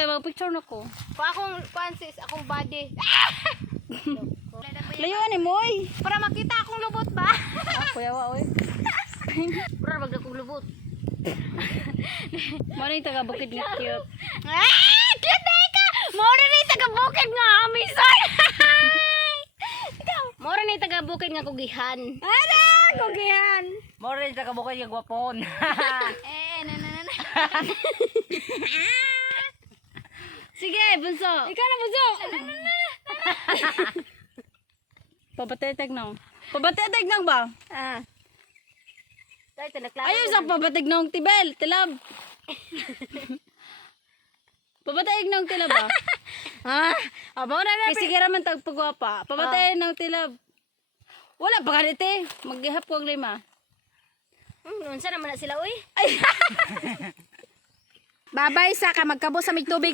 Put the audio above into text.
kay mag-picture na ko. Kung akong sis, akong body. Layuan ni Moy. Para makita akong lubot ba? Kuya wa oy. Para wag na kong lubot. Mano yung taga bukid nga cute. Cute na ka! Mora na yung taga-bukid nga, amisan! Mora na yung taga-bukid nga kugihan. Ara, kugihan. More rin sa kabukay yung gwapon. Na. Sige, bunso. Ikaw na, bunso! Pabateteg nang. Pabateteg nang ba? Tayo, talaklaro. Ayaw sa pabateteg nang tibel, tilab. Pabateteg nang tilab ba? Abo na na. Kasi sige raman tag pagwapa. Pabateteg nang tilab. Wala pa ganite. Maghihap ko ang lima. Unsa naman na sila, uy? Babay sa ka magkabo sa mig tubig.